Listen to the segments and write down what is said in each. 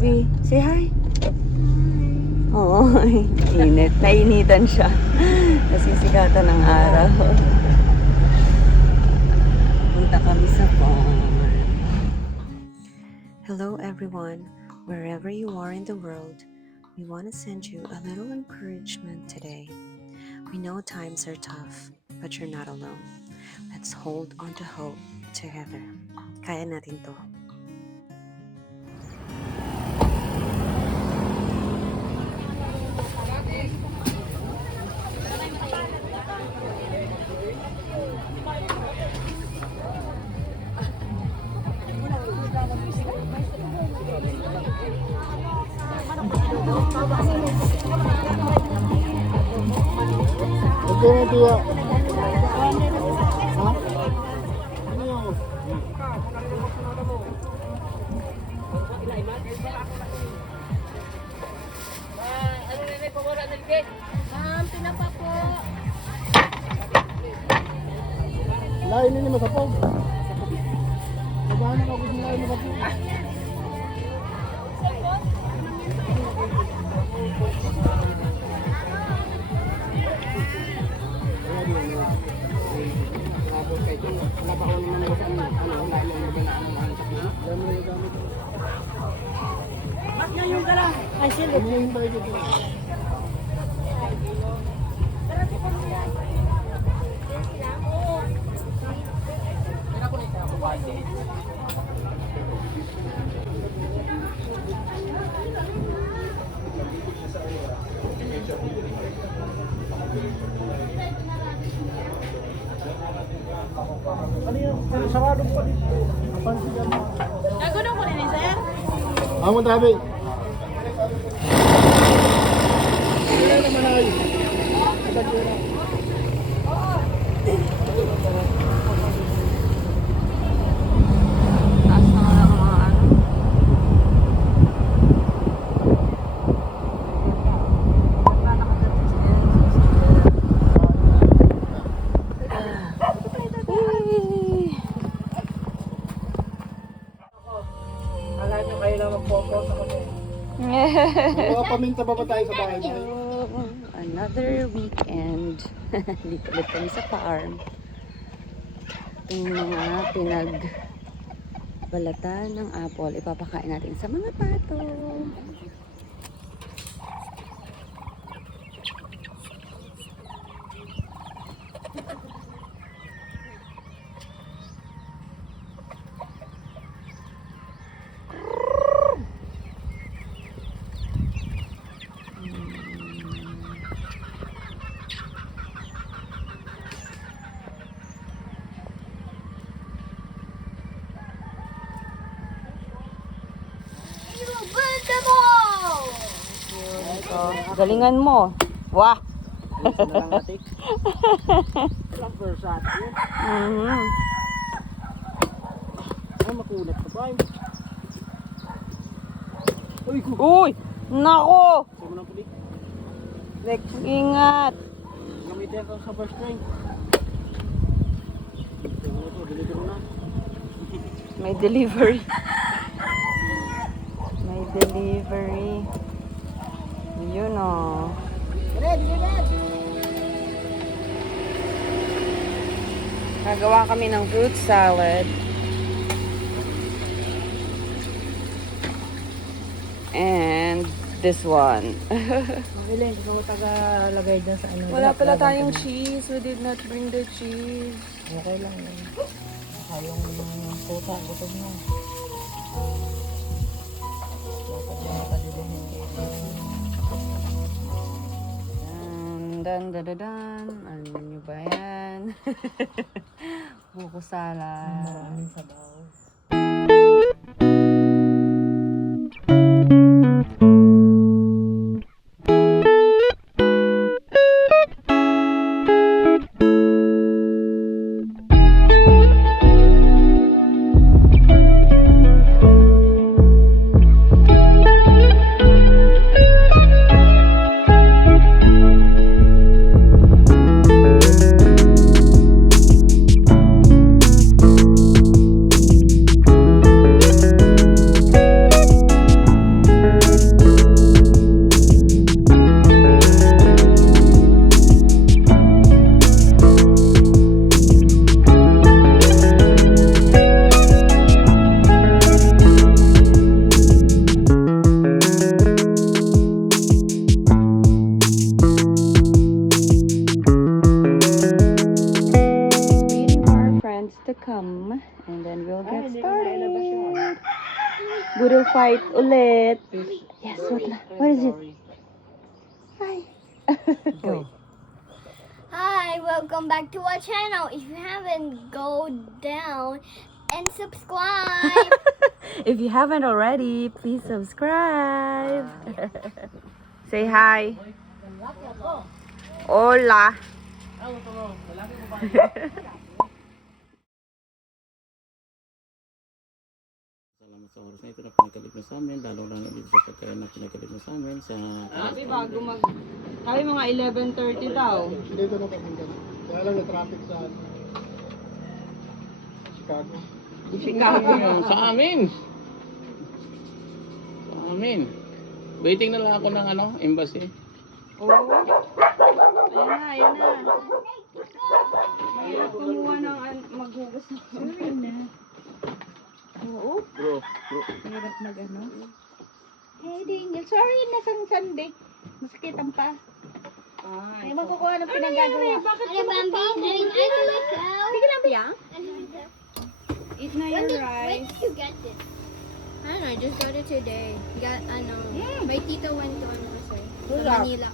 baby. Say hi. Oo, init. Nainitan siya. Nasisikatan ng araw. Punta kami sa farm. Hello everyone. Wherever you are in the world, we want to send you a little encouragement today. We know times are tough, but you're not alone. Let's hold on to hope together. Kaya natin to. Magkano tiya? Ha? Pinapa po. Lain ini masapog. Magkano ka kung lain masapog? Mas ngayon ka lang. Ay, sila. Nagunong ko rin, sir? Amon tabi. Wala naman ay. Taas na nga lang mga ano. Alam nyo kayo lang mag-focus ako na. Mga paminta pa ba tayo sa bahay niya? Another weekend. Dito ulit kami sa farm. Itong mga pinagbalatan ng apple, ipapakain natin sa mga pato. Galingan mo. Wah! Makunat pa ba? Uy! Nako! Sama ng pulik. Ingat! Gamitin ko sa first train. Deliver na. May delivery. May delivery. Yun o. Nagawa kami ng fruit salad. And this one. Ilan, hindi ko taga-lagay dyan sa ano. Wala pala tayong cheese. We did not bring the cheese. Okay lang yan. Baka yung puta, gutom mo. Dapat yung makadidihin. Dan, dan, dan, dan. Ano nyo ba yan? Buko salad. Maraming sabaw. fight ulit. Yes, what na? What is it? Hi. Go. Hi, welcome back to our channel. If you haven't, go down and subscribe. If you haven't already, please subscribe. Say hi. Hola. Salamat sa oras na ito na pinagalit mo sa amin, lalo lang dito sa pagkain na pinagalit mo sa amin sa... Sabi bago mag... Sabi mga 11:30 daw. Dito na pamindan. Kaya lang na-traffic sa Chicago. Chicago. Sa amin! Sa amin. Waiting na lang ako ng embassy. Oh. Ayan na. Mahirap kumuha ng maghugas na. Sorry na. Oo. Bro. Mahirap na gano'n. Hey, Daniel. Sorry, nasang Sunday. Masakit ang pa. Ay, magkukuha ng pinagagawa. Ano, Bambi? I do myself. Sige lang, Biyang. Eat na When your did rice. you get this? I don't know, I just got it today. Got, my tita went to Manila.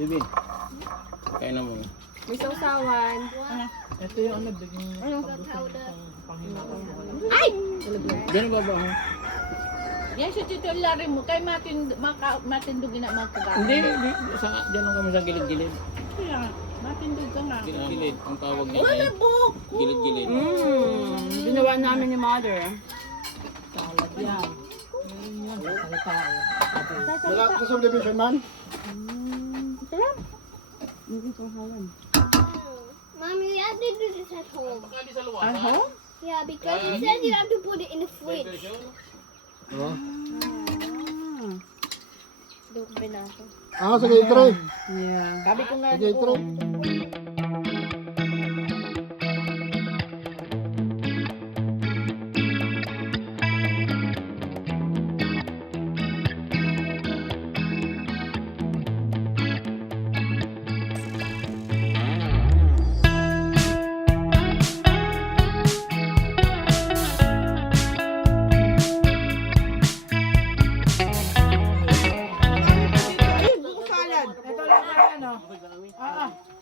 Bibi. Kain na muna. May sausawan. Ito yung biging Powder. Ay! Ganun ba ba? Yan si Tito Larry mo. Kay matindugin na magkagaan. Hindi. Diyan lang kami sa gilid-gilid. Kaya, matindog ka nga. Gilid-gilid. Ang tawag niya ay gilid-gilid. Ginawa namin ni Mother. Salad yan. Wala ka sa subdivision man? Sarap. Hindi ko hawan. Mommy, we have to do this at home. Aho? Yeah, because it says you have to put it in the fridge. Oo. Dukbe na ako. Sige, try. Yeah. Sabi ko nga. Sige, try.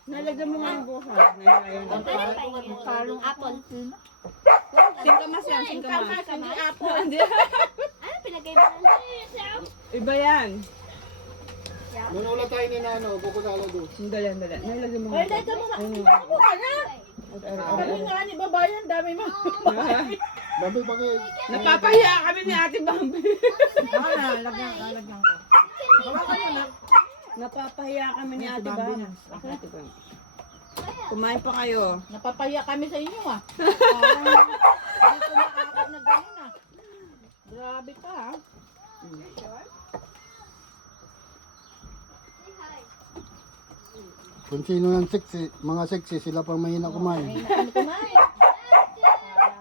Nalagyan mo nga yung bukas. Apple. Singkamas yan, singkamas. Hindi apple. Hindi. Ano pinagay mo na yourself? Iba yan. Noon ulit tayo ni Bukudalo doon. Dali. Nalagyan mo nga. Nalagyan mo nga. Ako ka na. Kami nga ni babayan, dami mo. Bambi, bakit? Napapahiya kami ni Ate Bambi. Lagyan ko. Napapahiya kami ni Ate Bambi. Ate Bambi. Kumain pa kayo. Napapahiya kami sa inyo Hindi ko makakap na gano'n Grabe ka Kung sino yung sexy, mga sexy, sila pang mahina kumain. Kaya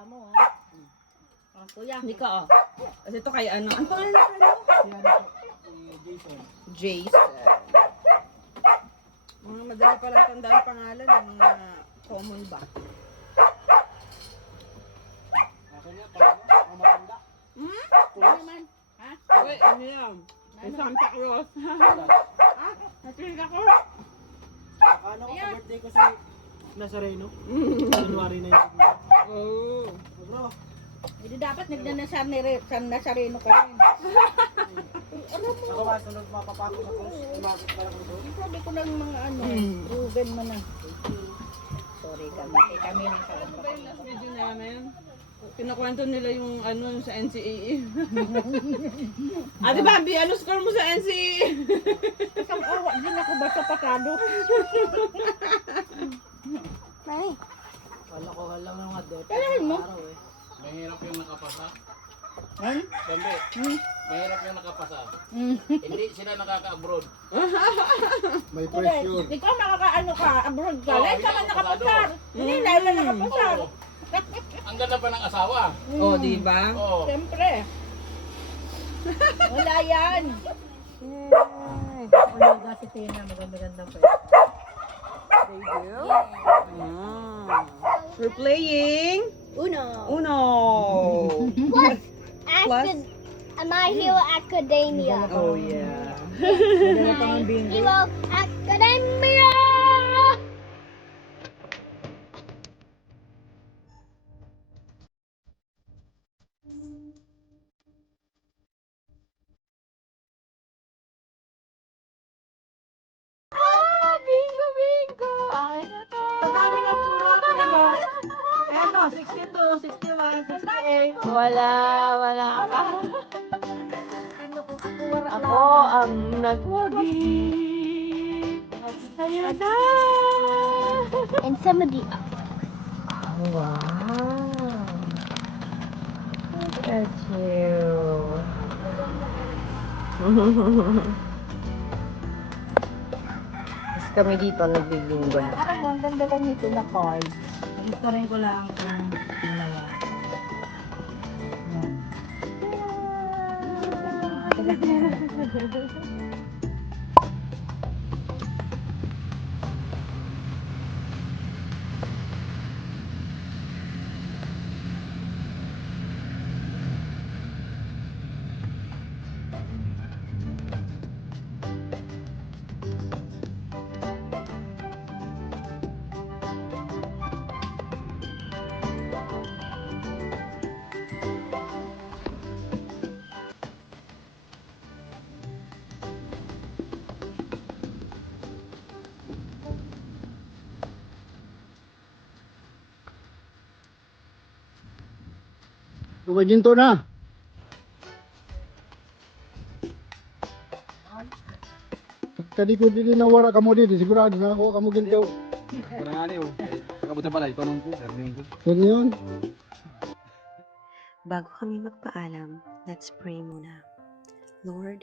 mo kuya. Hindi ka Kasi ito kay ano. Ang pangalan na Jason. Mga madali palang tandaan pangalan ng mga common ba? Ano naman? Ha? Uy, ano yan? May Santa Claus. Natin ako. Ano ko birthday ko si Nazareno? January na yun. Oh. Bro, Hindi dapat Nazareno ka rin. ako ba sunod mapapako sa kung umabot ka lang ito? Sabi ko ng mga proven mo na. Sorry kami. Kami ng Ano ba yung last video namin? Kinakwento nila yung ano sa NCAA. Ate Bambi, ano score mo sa NCAA? Isang awa din ako basta pasado. Mami. Wala mga dot. Kailan mo? Mahirap yung nakapasa. Ha? Bambi, mahirap yung nakapasa. Hindi sila nakaka-abroad. May pressure. Ikaw nakakaano ka, abroad ka. Oo, Lahat ka hindi man ako nakapasar. pasado. Hindi, lahat na nakapasar. Oo. Ang ganda pa ng asawa. Oh, di ba? Oo. Siyempre. Wala yan. Wala si Tina, maganda-ganda pa. There you go. We're playing Uno. Uno. Acad- My Hero Academia. Oh yeah. My Hero Academia. Bingo, bingo! Akin na to! Madami na puro ako, diba? Eto, 62, 61, 68. Wala. Ako ang nagwagi. Ayan na! And some of the Wow! Look at you. Mas kami dito nagbibinggo na. Parang ang ganda lang nito na card. Gusto rin ko lang kung dalawa. Duwa ginto na. Kadi ko dili na wala kamo dito, sigurado na ako kamo ginto. Barangani oh. Kabuti pala itanong ko, sabi ko. Yan yun. Bago kami magpaalam, let's pray muna. Lord,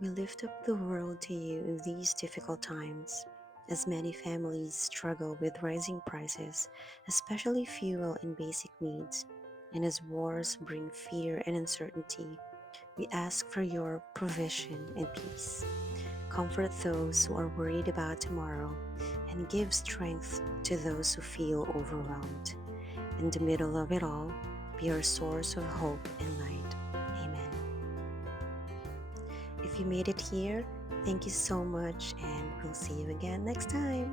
we lift up the world to you in these difficult times, as many families struggle with rising prices, especially fuel and basic needs, and as wars bring fear and uncertainty. We ask for your provision and peace. Comfort those who are worried about tomorrow, and give strength to those who feel overwhelmed. In the middle of it all, be our source of hope and light. Amen. If you made it here, thank you so much, and we'll see you again next time.